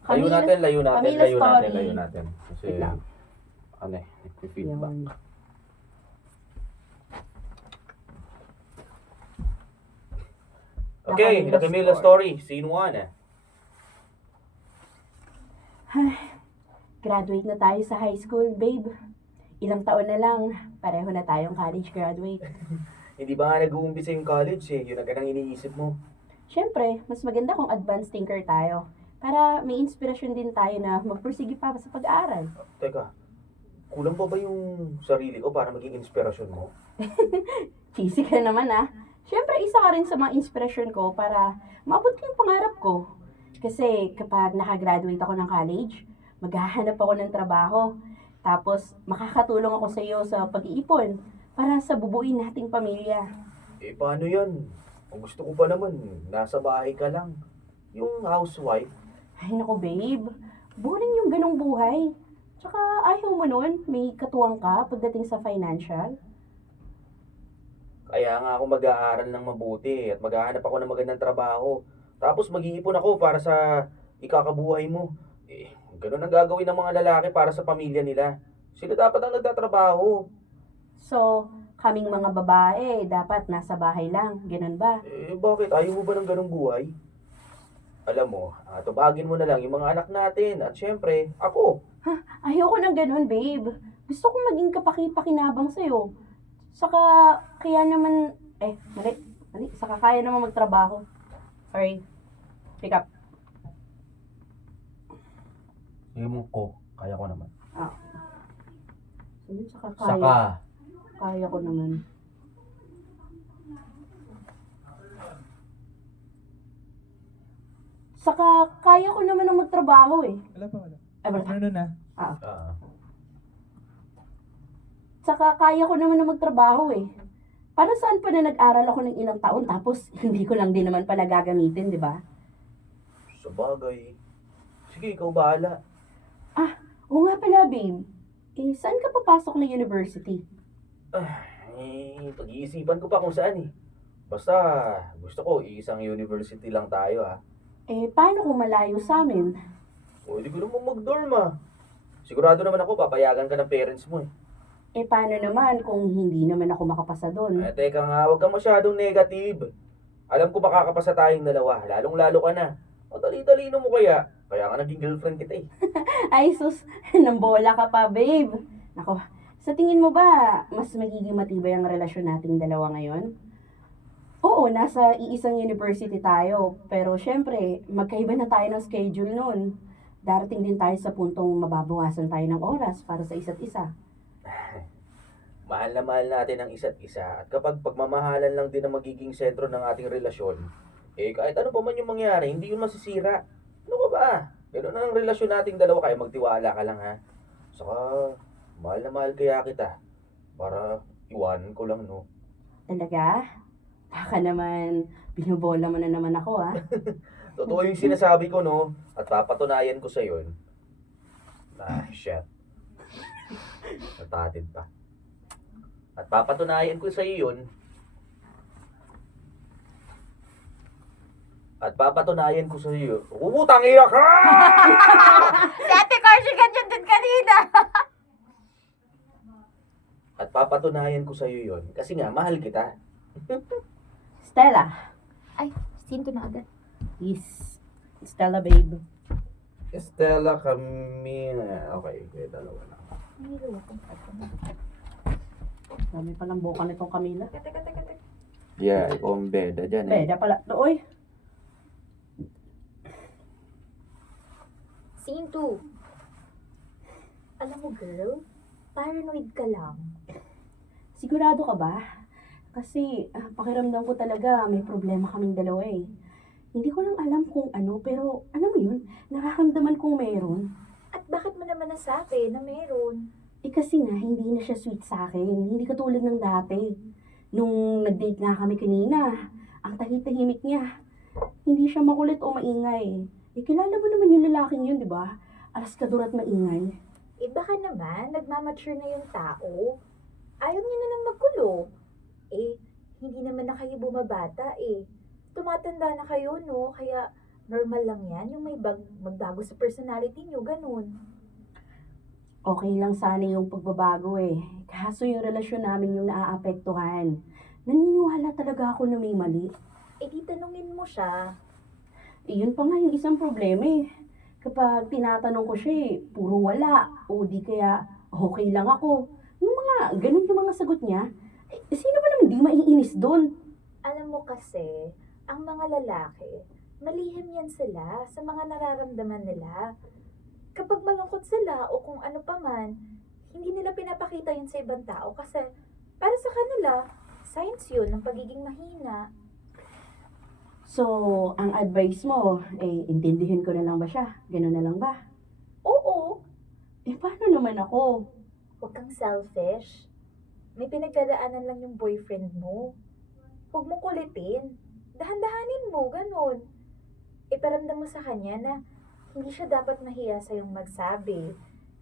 Layo Camila, natin, layo natin, Camila layo natin, story. layo natin. Kasi, Wait lang. ano eh, feedback. Yun. Okay, The the Camila Camila story, scene 1 eh. Graduate na tayo sa high school, babe. Ilang taon na lang, pareho na tayong college graduate. Hindi ba nga nag-uumpisa yung college eh, yun agad ang iniisip mo. Siyempre, mas maganda kung advanced thinker tayo. Para may inspirasyon din tayo na magpursige pa sa pag-aaral. Teka, kulang pa ba yung sarili ko para maging inspirasyon mo? Cheesy ka naman ah. Siyempre, isa ka rin sa mga inspirasyon ko para maabot ko yung pangarap ko. Kasi kapag nakagraduate ako ng college, maghahanap ako ng trabaho. Tapos, makakatulong ako sa iyo sa pag-iipon para sa bubuin nating pamilya. Eh, paano yan? Ang gusto ko pa naman, nasa bahay ka lang. Yung housewife, Ay naku babe, boring yung ganong buhay. Tsaka ayaw mo nun, may katuwang ka pagdating sa financial. kaya nga ako mag-aaral ng mabuti at maghahanap ako ng magandang trabaho. Tapos mag-iipon ako para sa ikakabuhay mo. Eh, ganun ang gagawin ng mga lalaki para sa pamilya nila. Sila dapat ang nagtatrabaho. So, kaming mga babae, dapat nasa bahay lang, ganun ba? Eh, bakit? Ayaw mo ba ng ganung buhay? Alam mo, tubagin mo na lang yung mga anak natin. At syempre, ako. Ayoko ng ganun, babe. Gusto kong maging kapaki-pakinabang sa'yo. Saka, kaya naman, mali. Saka kaya naman magtrabaho. Sorry, pick up. Sige mo ko, kaya ko naman. Ah. Saka kaya, Saka, kaya ko naman. Saka, kaya ko naman ang magtrabaho eh. Wala pa, wala. Ay, wala. Ano na? ah, Saka, kaya ko naman ang magtrabaho eh. Para saan pa na nag-aral ako ng ilang taon tapos hindi ko lang din naman pala gagamitin, di ba? sa bagay. Sige, ikaw bahala. Oo nga pala, babe. Eh, saan ka papasok na university? Pag-iisipan ko pa kung saan eh. Basta, gusto ko, isang university lang tayo ah. Eh, paano kung malayo sa amin? Pwede ko naman mag-dorm ah. Sigurado naman ako, papayagan ka ng parents mo eh. Eh, paano naman kung hindi naman ako makapasa doon? Teka nga, huwag kang masyadong negative. Alam ko makakapasa tayong dalawa, lalong-lalo ka na. O tali-talino mo kaya. Kaya nga naging girlfriend kita eh. Ay, sus, nambola ka pa, babe. Nako, sa tingin mo ba, mas magiging matibay ang relasyon nating dalawa ngayon? Oo, nasa iisang university tayo, pero syempre, magkaiba na tayo ng schedule nun. Darating din tayo sa puntong mababawasan tayo ng oras para sa isa't isa. Mahal na mahal natin ang isa't isa. At kapag pagmamahalan lang din ang magiging sentro ng ating relasyon, eh kahit ano pa man yung mangyari, hindi yun masisira. Ano ka ba? Ganun ang relasyon nating dalawa, kaya magtiwala ka lang ha. Saka, mahal na mahal kaya kita. Para iwanan ko lang no. Talaga? Baka naman, binobola mo na naman ako, ah. Totoo yung sinasabi ko no. At papatunayan ko sa yun. Shit. Natatid pa. At papatunayan ko sa iyo yun. At papatunayan ko sa iyo. Umutang ina ka! Si Ate Carshi ganyan din kanina. At papatunayan ko sa iyo yun. Kasi nga, mahal kita. Stella. Ay, scene to na agad. Yes. Stella, babe. Estela Camina. Okay, dalawa lang. Ay, luwa kong Dami palang boka nitong Camila. Teka. Yeah, ikaw ang beda dyan Beda pala. Oy. Scene 2. Alam mo, girl, paranoid ka lang. Sigurado ka ba? Kasi pakiramdam ko talaga may problema kaming dalawa eh. Hindi ko lang alam kung ano, pero alam mo yun, nararamdaman kong meron. At bakit mo naman nasabi na meron? Eh kasi nga, hindi na siya sweet sa akin. Hindi katulad ng dati. Nung nag-date nga kami kanina, ang tahimik niya. Hindi siya makulit o maingay. Eh kilala mo naman yung lalaking yun, di ba? Alaskador at maingay. Eh baka naman, nagmamature na yung tao. Ayaw niya na lang magkulo. Eh, hindi naman na kayo bumabata eh. Tumatanda na kayo, no? Kaya Normal lang yan, yung may magbago sa personality nyo, ganun. Okay lang sana yung pagbabago eh. Kaso yung relasyon namin yung naaapektuhan. Naniniwala talaga ako na may mali. Eh di tanungin mo siya. Yun pa nga yung isang problema eh. Kapag tinatanong ko siya eh, puro wala. O di kaya, okay lang ako. Yung mga, ganun yung mga sagot niya. Sino ba naman di maiinis doon? Alam mo kasi, ang mga lalaki, malihim yan sila sa mga nararamdaman nila. Kapag malungkot sila o kung ano pa man, hindi nila pinapakita yun sa ibang tao kasi para sa kanila, signs yun ng pagiging mahina. So, ang advice mo, intindihin ko na lang ba siya? Ganun na lang ba? Oo, Paano naman ako? huwag kang selfish. May pinagdadaanan lang yung boyfriend mo. Huwag mong kulitin. Dahan-dahanin mo, ganun. Iparamdam mo sa kanya na hindi siya dapat mahiya sa yung magsabi.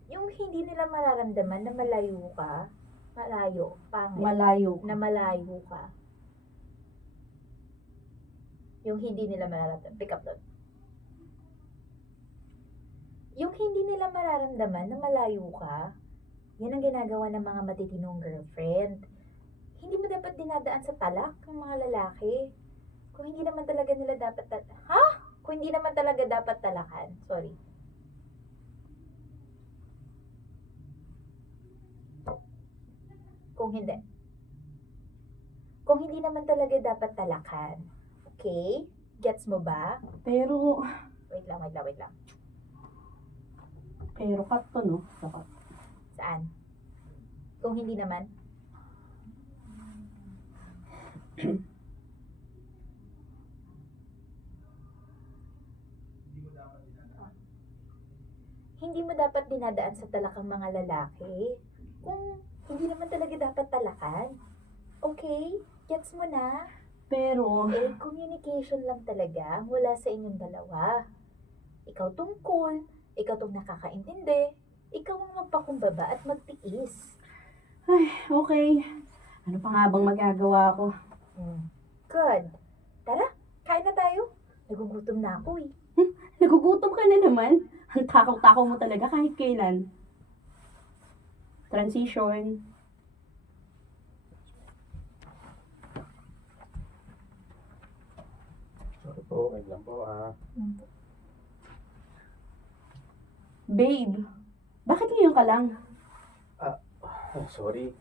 Yung hindi nila mararamdaman na malayo ka. Malayo, pangit. Malayo. Na malayo ka. Yung hindi nila mararamdaman. Pick up doon. Yung hindi nila mararamdaman na malayo ka, yan ang ginagawa ng mga matitinong girlfriend. Hindi mo dapat dinadaan sa talak ng mga lalaki. Kung hindi naman talaga nila dapat Kung hindi naman talaga dapat talakan. Sorry. Kung hindi. Kung hindi naman talaga dapat talakan. Okay? Gets mo ba? Pero Wait lang. cut to, no? Dapat. Saan? Kung hindi naman? Hindi mo dapat dinadaan sa talakang mga lalaki. Kung hindi naman talaga dapat talakan. Okay? Gets mo na? Pero, Communication lang talaga wala sa inyong dalawa. Ikaw tungkol, ikaw tong nakakaintindi, ikaw ang magpakumbaba at magtiis. okay. Ano pa nga bang magagawa ko? Good. Tara, kain na tayo. Nagugutom na ako eh. Nagugutom ka na naman. Ang takaw-takaw mo talaga kahit kailan. Transition. Sorry po, wait lang po Babe, bakit ngayon ka lang? Sorry.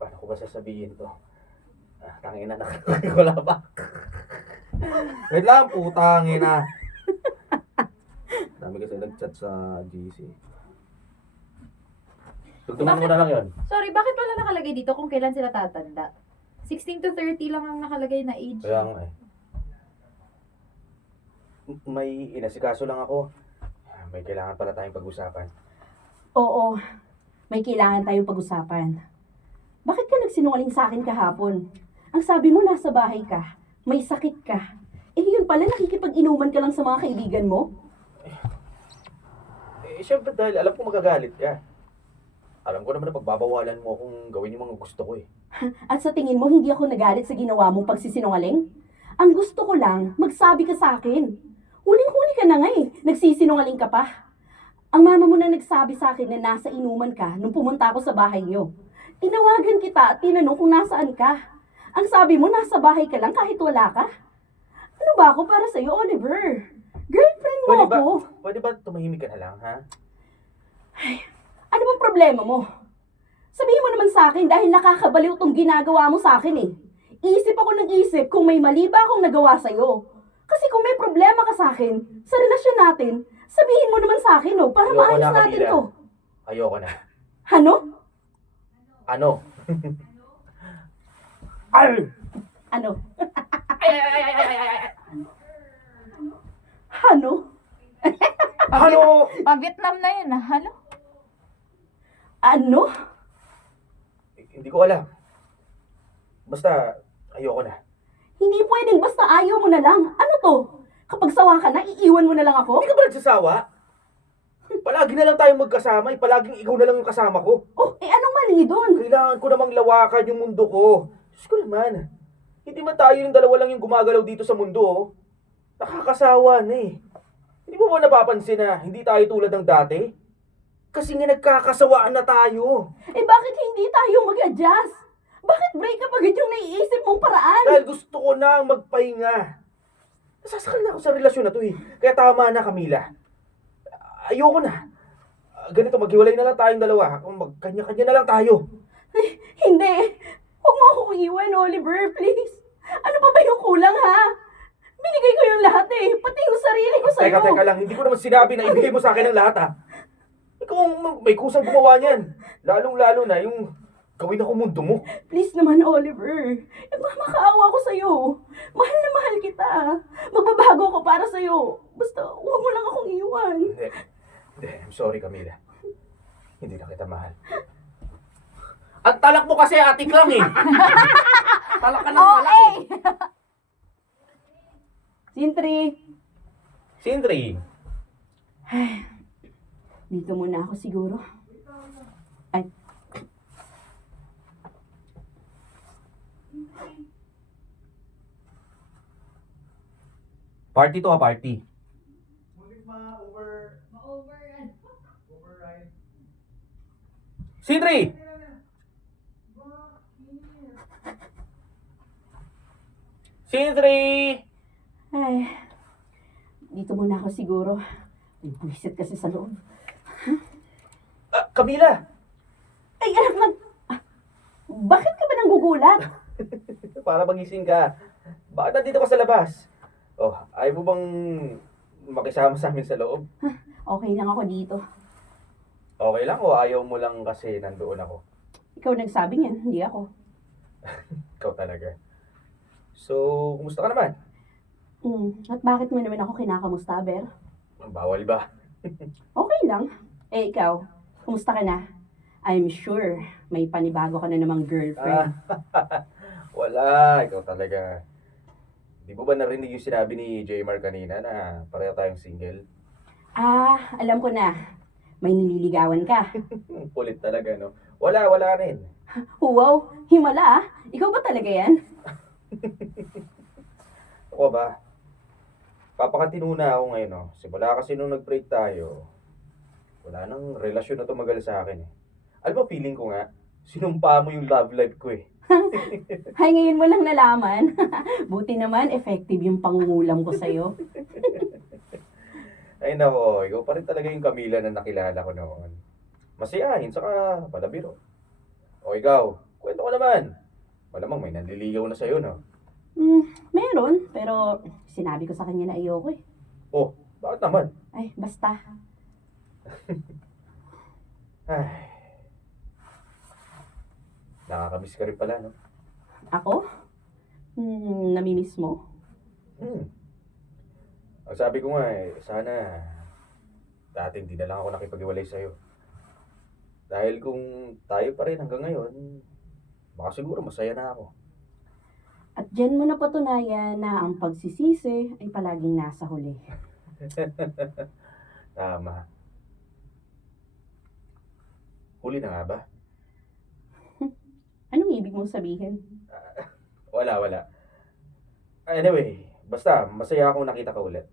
Paano ko ba sasabihin to? Tangina na. Wala pa. Wait lang, putangina. Dami kasi nag-chat sa GC. Tugtuman mo na lang yun. Sorry, bakit wala nakalagay dito kung kailan sila tatanda? 16 to 30 lang ang nakalagay na age. Kaya nga eh. May inasikaso lang ako. May kailangan pala tayong pag-usapan. Oo, may kailangan tayong pag-usapan. Bakit ka nagsinungaling sa akin kahapon? Ang sabi mo nasa bahay ka, may sakit ka. Yun pala nakikipag-inuman ka lang sa mga kaibigan mo? Syempre dahil alam ko magagalit ka. Alam ko naman na pagbabawalan mo kung gawin yung mga gusto ko eh. At sa tingin mo, hindi ako nagalit sa ginawa mong pagsisinungaling? Ang gusto ko lang, magsabi ka sa akin. Huling-huli ka na nga eh, nagsisinungaling ka pa. Ang mama mo na nagsabi sa akin na nasa inuman ka nung pumunta ako sa bahay niyo. Tinawagan kita at tinanong kung nasaan ka. Ang sabi mo, nasa bahay ka lang kahit wala ka. Ano ba ako para sa'yo, Oliver? Girlfriend mo ako. Pwede ba tumahimik ka na lang, ha? Ano bang problema mo? Sabihin mo naman sa akin dahil nakakabaliw tong ginagawa mo sa akin eh. Isip ako ng isip kung may mali ba akong nagawa sa'yo. Kasi kung may problema ka sa akin, sa relasyon natin, sabihin mo naman sa akin oh, para Ayoko maayos na, natin Camila. to. Ayoko na. Ano? Ano? Ay! Ano? Ano? Ano? Pa-Vietnam na yun ah. Ano? Ano? Hindi ko alam. Basta, ayoko na. Hindi pwedeng basta ayaw mo na lang. Ano to? Kapag sawa ka na, iiwan mo na lang ako? Hindi ka ba nagsasawa? Palagi na lang tayong magkasama, palaging ikaw na lang yung kasama ko. Oh, anong mali doon? Kailangan ko namang lawakan yung mundo ko. Diyos ko naman. Hindi man tayo yung dalawa lang yung gumagalaw dito sa mundo, oh. Nakakasawa na eh. Hindi mo ba napapansin na hindi tayo tulad ng dati? Kasi nga nagkakasawaan na tayo. Eh bakit hindi tayo mag-adjust? Bakit break up agad yung naiisip mong paraan? Dahil gusto ko na magpahinga. Nasasakal na ako sa relasyon na to eh. Kaya tama na, Camila. Ayoko na. Ganito, maghiwalay na lang tayong dalawa. Magkanya-kanya na lang tayo. Hindi. Huwag mo akong iwan, Oliver, please. Ano pa ba yung kulang, ha? Binigay ko yung lahat eh. Pati yung sarili ko sa'yo. Teka lang. Hindi ko naman sinabi na ibigay mo sa akin ang lahat ah. Ikaw ang may kusang gumawa niyan. Lalong-lalo na yung gawin ako mundo mo. Please naman, Oliver. Makakaawa ko sa'yo. Mahal na mahal kita. Magbabago ko para sa'yo. Basta, huwag mo lang akong iwan. Hindi. I'm sorry, Camila. Hindi na kita mahal. Ang talak mo kasi atik lang eh. Talak ka ng talak eh. Sintri, Sindri. dito muna ako siguro. Ay, Party to ha, party. Sindri! Sindri! ay. Dito muna ako siguro. May buwisit kasi sa loob. Camila! Ay, anak lang. Bakit ka ba nang gugulat? Para magising ka. Bakit nandito ka sa labas? Oh, ayaw mo bang makisama sa amin sa loob? Okay lang ako dito. Okay lang o ayaw mo lang kasi nandoon ako? Ikaw nagsabi niyan, hindi ako. Ikaw talaga. So, kumusta ka naman? At bakit mo naman ako kinakamusta, Ber? Bawal ba? Okay lang. Eh, ikaw, kumusta ka na? I'm sure may panibago ka na namang girlfriend. Wala, ikaw talaga. Di mo ba narinig yung sinabi ni Jmar kanina na pareho tayong single? Alam ko na. May nililigawan ka. Kulit talaga, no? Wala rin. Wow, himala ah. Ikaw ba talaga yan? Ako ba? Papakatino na ako ngayon, no? Simula kasi nung nag-break tayo, wala nang relasyon na tumagal sa akin, eh. Alam mo, feeling ko nga, sinumpa mo yung love life ko, eh. Hay, ngayon mo lang nalaman. Buti naman, effective yung pangungulam ko sa'yo. Ay nako, ikaw pa rin talaga yung Camila na nakilala ko noon. Masayahin, saka palabiro. O ikaw, kwento ko naman. Malamang may nanliligaw na sa'yo, no? Meron, pero sinabi ko sa kanya na ayoko eh. Oh, bakit naman? Ay, basta. Ay. Nakakamiss ka rin pala, no? Ako? Namimiss mo? Ang sabi ko nga eh, sana dating di na lang ako nakipag-iwalay sa'yo. Dahil kung tayo pa rin hanggang ngayon, baka siguro masaya na ako. At dyan mo napatunayan na ang pagsisisi ay palaging nasa huli. Tama. Huli na nga ba? Anong ibig mong sabihin? Wala. Anyway, basta masaya akong nakita ka ulit.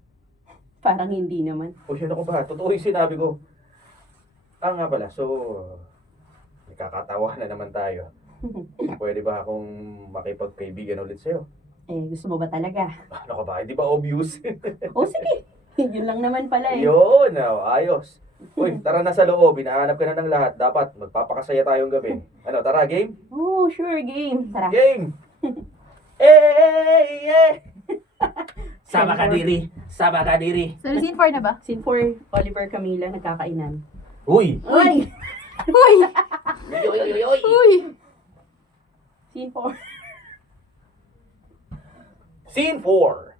Parang hindi naman. O yun ako ba? Totoo yung sinabi ko. Nga pala, so nakakatawa na naman tayo. Pwede ba akong makipagkaibigan ulit sa'yo? Eh, gusto mo ba talaga? Ano ka ba? Hindi ba obvious? O sige, yun lang naman pala eh. Yun, ayos. Uy, tara na sa loob. Hinahanap ka na ng lahat. Dapat magpapakasaya tayong gabi. Ano, tara, game? Oh, sure, game. Tara. Game! Eh! Sama ka, diri. Sama ka, diri. So, scene 4 na ba? Scene 4, Oliver Camila nagkakainan. Uy! Uy! Uy! Uy! Uy! Scene 4. Scene 4.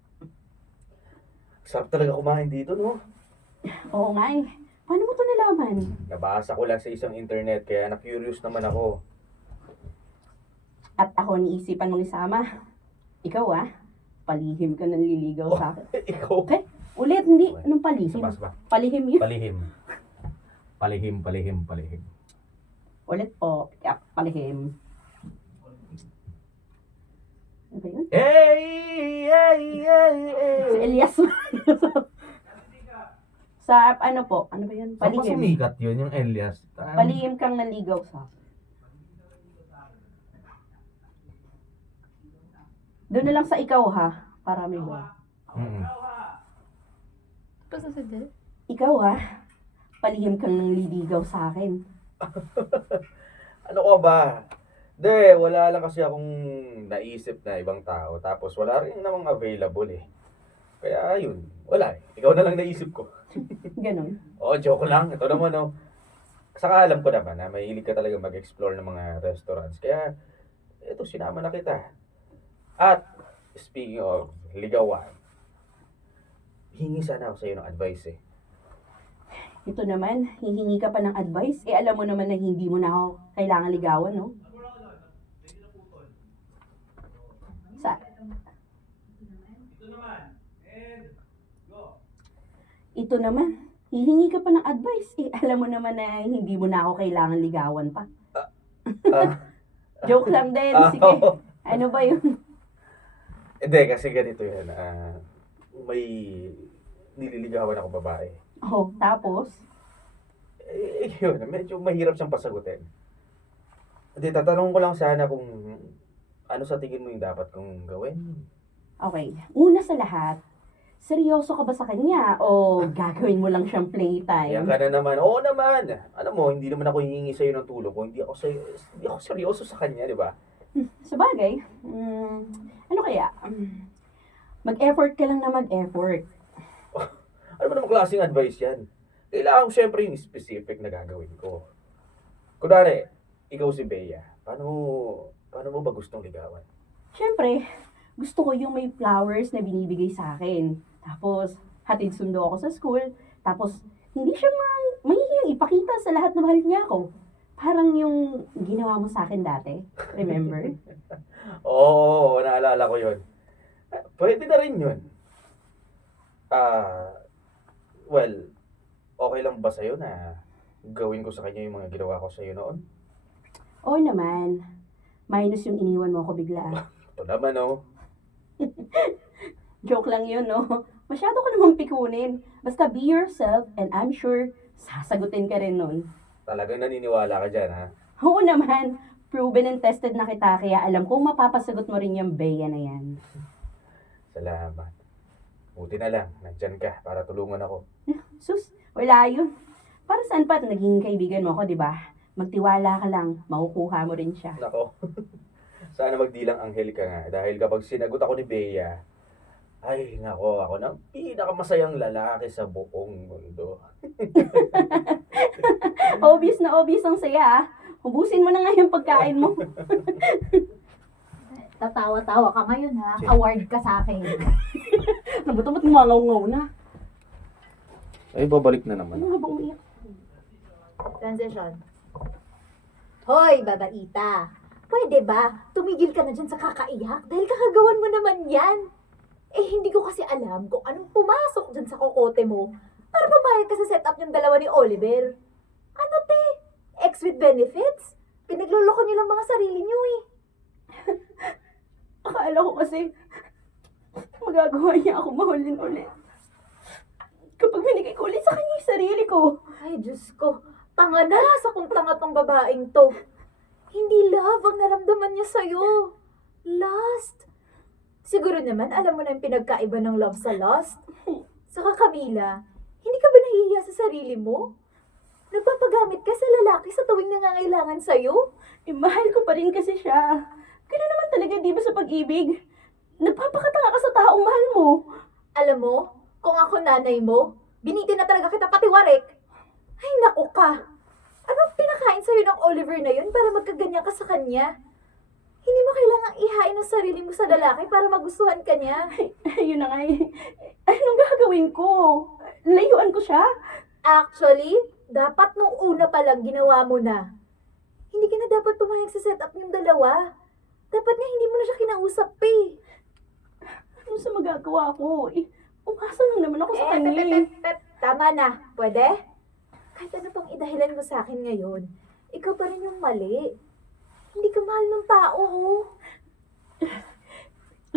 Sarap talaga kumain dito, no? Oo nga eh. Paano mo to nalaman? Nabasa ko lang sa isang internet, kaya na-curious naman ako. At ako niisipan mong isama. Ikaw palihim ka nang liligaw sa akin. Ikaw? Okay, ulit, hindi. Anong palihim? Sabas ba? Palihim yun. Palihim. Ulit po, palihim. Ano ba yun? Hey, hey, hey, Si hey. Elias. Sa ano po? Ano ba yun? Saan pa Palihim. sumikat yun, yung Elias? Palihim kang naligaw sa akin. Doon na lang sa ikaw ha. Para may ba? Mm. Basta sa dyan. Ikaw ha. Palihim kang naliligaw sa akin. Ano ka ba? De, wala lang kasi akong naisip na ibang tao. Tapos wala rin namang available eh. Kaya ayun, wala eh. Ikaw na lang naisip ko. Ganon. Oo, joke lang. Ito naman oh. Saka alam ko naman na mahilig ka talaga mag-explore ng mga restaurants. Kaya, ito, sinama na kita. At, speaking of ligawan, hingi sana ako sa iyo ng advice eh. Ito naman, hihingi ka pa ng advice. Eh alam mo naman na hindi mo na ako kailangan ligawan, no? Sa... Ito naman, hihingi ka pa ng advice. Eh alam mo naman na hindi mo na ako kailangan ligawan pa. Ah, Joke lang din, sige. oo. Ano ba yun? Hindi, kasi ganito yan. May nililigawan ako babae. Oh, tapos? Yun, medyo mahirap siyang pasagutin. Hindi, tatanong ko lang sana kung ano sa tingin mo yung dapat kong gawin. Okay, una sa lahat, seryoso ka ba sa kanya o gagawin mo lang siyang Yan playtime? ka na naman. Oo naman. Alam mo, hindi naman ako hihingi sa'yo ng tulong kung hindi ako seryoso sa kanya, di ba? Sabagay, ano kaya? Mag-effort ka lang na mag-effort. Ano ba namang klaseng advice yan? Kailangan ko syempre yung specific na gagawin ko. Kunwari, ikaw si Bea. Paano mo ba gustong ligawan? Siyempre, gusto ko yung may flowers na binibigay sa akin. Tapos, hatid sundo ako sa school. Tapos, hindi siya mahihiyang ipakita sa lahat na mahal niya ako. Parang yung ginawa mo sa akin dati. Remember? Oo, naalala ko yun. Pwede na rin yun. Well, okay lang ba sa'yo na gawin ko sa kanya yung mga ginawa ko sa'yo noon? Oo naman. Minus yung iniwan mo ako bigla. Ito naman, oh. Joke lang yun, no? Masyado ka namang pikunin. Basta be yourself and I'm sure sasagutin ka rin nun. Talagang naniniwala ka dyan, ha? Oo naman. Proven and tested na kita kaya alam kong mapapasagot mo rin yung Bea na yan. Salamat. Buti na lang, nandyan ka para tulungan ako. Sus, wala yun. Para saan pa naging kaibigan mo ako, di ba? Magtiwala ka lang, makukuha mo rin siya. Nako. Sana magdilang anghel ka nga. Dahil kapag sinagot ako ni Bea, ay nako, ako na pinakamasayang lalaki sa buong mundo. Obvious na obvious ang saya, ah. Hubusin mo na nga yung pagkain mo. Tatawa-tawa ka ngayon ha. Sige. Award ka sa akin. Nabuto-but ngumangaw na. Ay, babalik na naman. Ano nga ba umiyak? Transition. Hoy, babaita. Pwede ba? Tumigil ka na dyan sa kakaiyak dahil kakagawan mo naman yan. Eh, hindi ko kasi alam kung anong pumasok dyan sa kokote mo para mabayad ka sa setup yung dalawa ni Oliver. Ano te? Ex with benefits? Pinagloloko niyo lang mga sarili niyo eh. Akala ko kasi magagawa niya ako mahulin ulit. Kapag binigay ko ulit sa kanya yung sarili ko. Ay, Diyos ko. Tanga na sa kung tanga tong babaeng to. Hindi love ang naramdaman niya sa'yo. Lust. Siguro naman, alam mo na yung pinagkaiba ng love sa lust. Saka Camila, hindi ka ba nahihiya sa sarili mo? Nagpapagamit ka sa lalaki sa tuwing nangangailangan sa'yo? Eh, mahal ko pa rin kasi siya. Ganun naman talaga, di ba sa pag-ibig? Nagpapakatanga ka sa taong mahal mo. Alam mo, kung ako nanay mo, binitin na talaga kita pati warik. Ay, naku ka. Anong pinakain sa'yo ng Oliver na yun para magkaganyan ka sa kanya? Hindi mo kailangang ihain ang sarili mo sa lalaki para magustuhan ka niya. Ayun na nga eh. Anong gagawin ko? Layuan ko siya? Actually, dapat nung una pa lang ginawa mo na. Hindi ka na dapat pumayag sa setup ng dalawa. Dapat nga hindi mo na siya kinausap eh. Ano sa magagawa ko? Eh, umasa lang naman ako sa kanya eh. Tama na. Pwede? Kahit ano pang idahilan mo sa akin ngayon, ikaw pa rin yung mali. Hindi ka mahal ng tao, oh.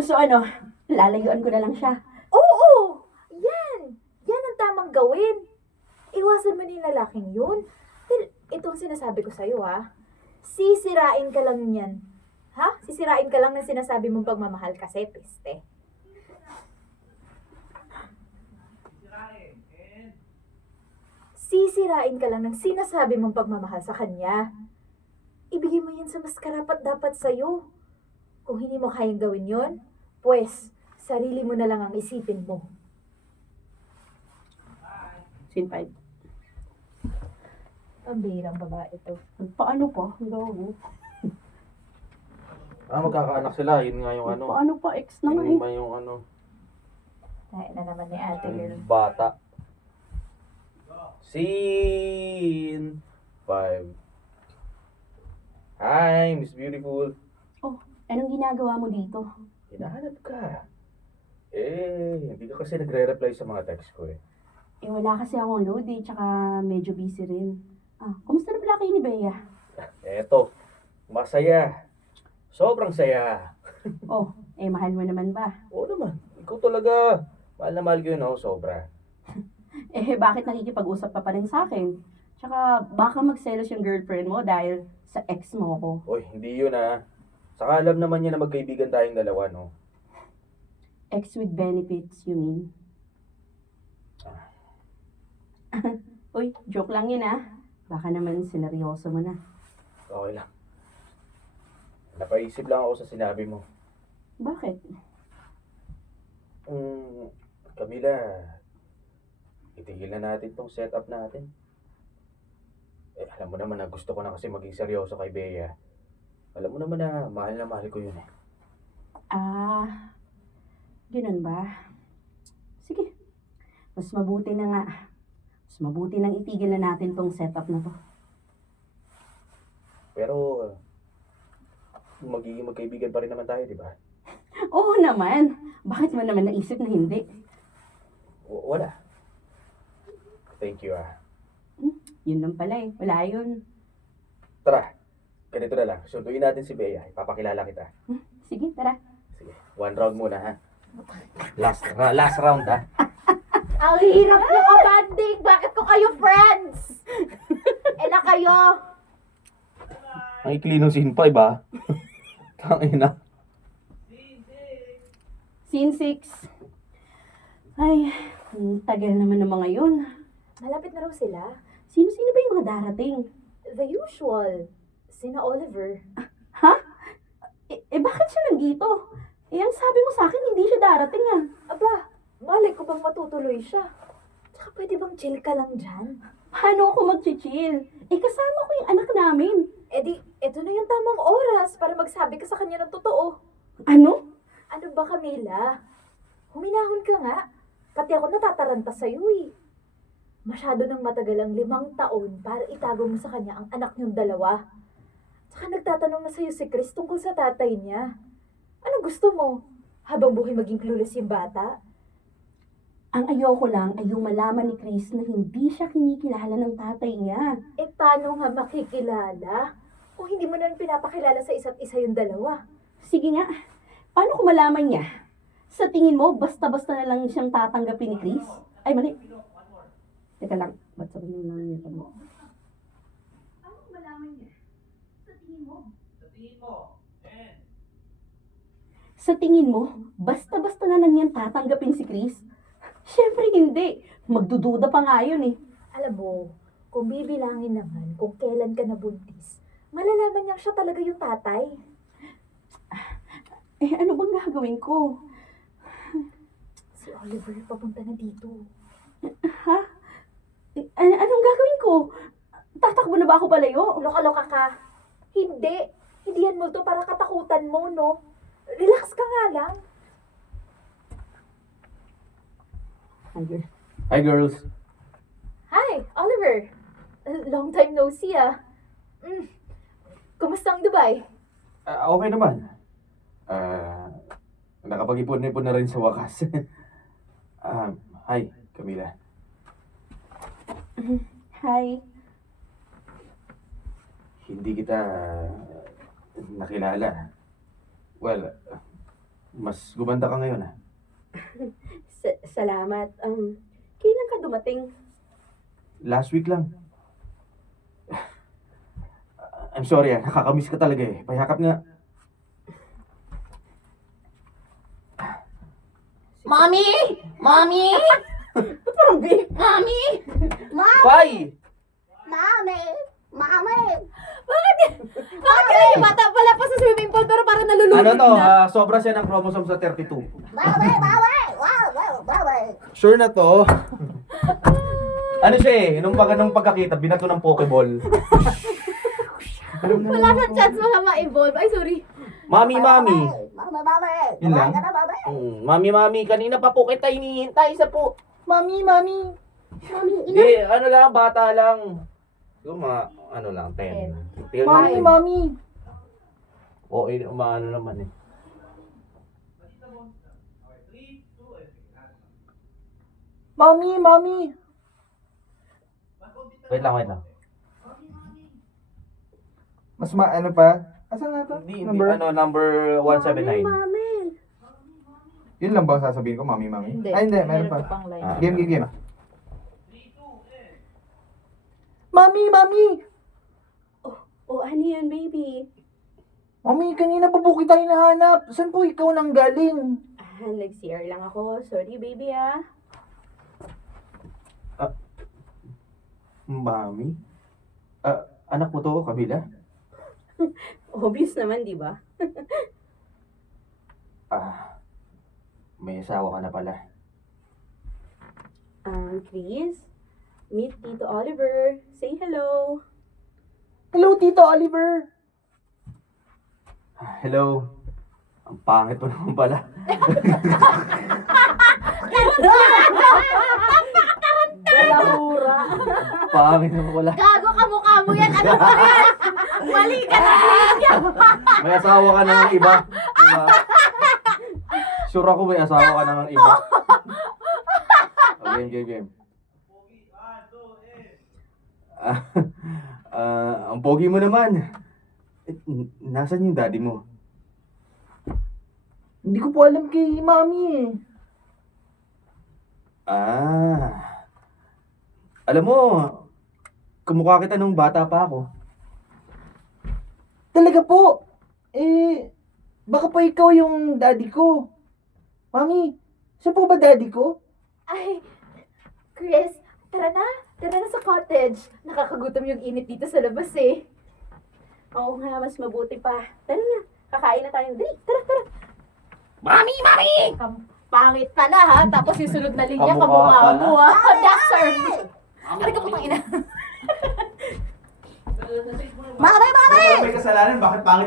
So ano, lalayuan ko na lang siya. Oo! Yan! Yan ang tamang gawin. Iwasan mo na yung lalaking yun. Dahil itong sinasabi ko sa'yo, ha? Sisirain ka lang yan. Ha? Sisirain ka lang ng sinasabi mong pagmamahal kasi, piste. Sisirain ka lang ng sinasabi mong pagmamahal sa kanya. Ibigay mo yan sa mas karapat-dapat sa'yo. Kung hindi mo kayang gawin yon, pues, sarili mo na lang ang isipin mo. Scene 5. Pambihirang babae to. Paano pa? Ang gago. Magkakaanak sila. Yun nga yung ano. Paano pa? Ex na nga Yun eh. ba yung ano. Kaya na naman ni ate girl. Yung bata. Scene 5. Hi, Miss Beautiful. Anong ginagawa mo dito? Hinahanap ka. Hindi ka kasi nagre-reply sa mga text ko eh. Wala kasi akong load eh, tsaka medyo busy rin. Kumusta na pala kayo ni Bea? Eto, masaya. Sobrang saya. Mahal mo naman ba? Oo naman, ikaw talaga. Mahal na mahal ko yun, sobra. Bakit nakikipag-usap ka pa rin sa akin? Tsaka baka magselos yung girlfriend mo dahil sa ex mo ko. Oy, hindi yun Saka alam naman niya na magkaibigan tayong dalawa, no? Ex with benefits, you mean? Uy, joke lang yun Baka naman sineryoso mo na. Okay lang. Napaisip lang ako sa sinabi mo. Bakit? Camila, itigil na natin tong setup natin. Alam mo naman na gusto ko na kasi maging seryoso kay Bea. Alam mo naman na mahal ko yun eh. Ganun ba? Sige. Mas mabuti na nga. Mas mabuti nang itigil na natin tong setup na to. Pero, magiging magkaibigan pa rin naman tayo, di ba? Oo naman. Bakit mo naman naisip na hindi? Wala. Thank you Yun lang pala eh. Wala yun. Tara, ganito na lang. Sunduin natin si Bea. Ipapakilala kita. Sige, tara. Sige, 1 round muna ha. Last round ha. Ang hirap nyo kabanding! Bakit ko kayo friends? Na kayo! Ang ikli ng scene 5 ha. Tangina. Scene 6. Ay, ang tagal naman ng mga yun. Malapit na raw sila. Sino-sino ba yung mga darating? The usual. Sina Oliver. Bakit siya nandito? Ang sabi mo sa akin, hindi siya darating Aba, malay ko bang matutuloy siya? Tsaka pwede bang chill ka lang dyan? Paano ako mag-chill? Kasama ko yung anak namin. Eto na yung tamang oras para magsabi ka sa kanya ng totoo. Ano? Ano ba, Camila? Huminahon ka nga. Pati ako natataranta sa'yo eh. Masyado nang matagal ang 5 taon para itago mo sa kanya ang anak niyong dalawa. Tsaka nagtatanong na sa'yo si Chris tungkol sa tatay niya. Ano gusto mo? Habang buhay maging clueless yung bata? Ang ayoko lang ay yung malaman ni Chris na hindi siya kinikilala ng tatay niya. Paano nga makikilala? Kung hindi mo na pinapakilala sa isa't isa yung dalawa. Sige nga, paano ko malaman niya? Sa tingin mo, basta-basta na lang siyang tatanggapin ni Chris? Ay, mali. Teka lang, ba't sabi mo lang niya mo? Paano ko malaman niya? Sa tingin mo? Sa tingin mo, basta-basta na lang yan tatanggapin si Chris? Siyempre hindi. Magdududa pa nga yun eh. Alam mo, kung bibilangin naman kung kailan ka nabuntis, malalaman niyang siya talaga yung tatay. Ano bang gagawin ko? Si Oliver papunta na dito. Ha? Anong gagawin ko? Tatakbo na ba ako palayo? Loka-loka ka. Hindi. Hindi yan multo para katakutan mo, no? Relax ka nga lang. Hi girls. Hi, Oliver. Long time no see, Kumusta ang Dubai? Okay naman. Nakapag-ipon-ipon na rin sa wakas. Hi, Camila. Hi. Hindi kita nakilala. Well, Mas gumanda ka ngayon ah. Salamat. Kailan ka dumating? Last week lang. I'm sorry ah, nakakamiss ka talaga eh. Payakap nga. Mommy! Mommy! Parang babe. Mommy! Pai! Mommy! Mommy! Bakit yung bata pala pa sa swimming pool pero parang nalulunod Ano to? na? Sobra siya ng chromosome sa 32. Mommy! Mommy! Wow! Mommy! Sure na to? Ano siya eh, nung pagkakita, binato ng Pokeball. Wala sa chance mga ma-evolve. Ay, sorry. Mami! Mommy! Mommy! Yun lang? Kumain ka na, Mommy? Mami, kanina pa po kita hinihintay sa po. Mami! Mommy, Hindi, ano lang, bata lang. Siguro mga, ano lang, 10. Tingnan Mommy, natin. Mommy! Oo, umaano naman eh. Mommy, Mommy! Wait lang. Mas ano pa? Asan na to? Hindi, Number? number 179. Mami. Yun lang ba ang sasabihin ko, mami, mami? Hindi. Ay, hindi. Meron pa pa. pang line. Ah. Game. Mommy, Mommy! Oh, ano yan, baby? Mami, kanina pa po kita hinahanap. Saan po ikaw nang galing? Nag-CR lang ako. Sorry, baby ah. Mami? Anak mo to, Camila? Obvious naman, di ba? May asawa ka na pala. Chris, meet Tito Oliver. Say hello. Hello, Tito Oliver! Hello. Ang pangit mo naman pala. Balahura. Pangit mo pala. Gago ka mukha mo yan. Ano ba yan? Mali ka na. May asawa ka na ng iba. Diba? Sure ako may asawa ka na ng iba. Oh, game. Ang pogi mo naman. Nasaan yung daddy mo? Hindi ko po alam kay Mommy eh. Alam mo, kumukha kita nung bata pa ako. Talaga po? Baka pa ikaw yung daddy ko. Mommy, siya po ba daddy ko? Ay, Chris, tara na. Tara na sa cottage. Nakakagutom yung init dito sa labas eh. Oo nga, mas mabuti pa. Tara na. Kakain na tayo. Dali, tara. Mommy, Mommy! Pangit pala ha. Tapos yung sunod na linya, Kamukha kamukha pala. mo ha. That's sir. Ano ka putang ina? Mommy, Mommy! May kasalanan, bakit pangit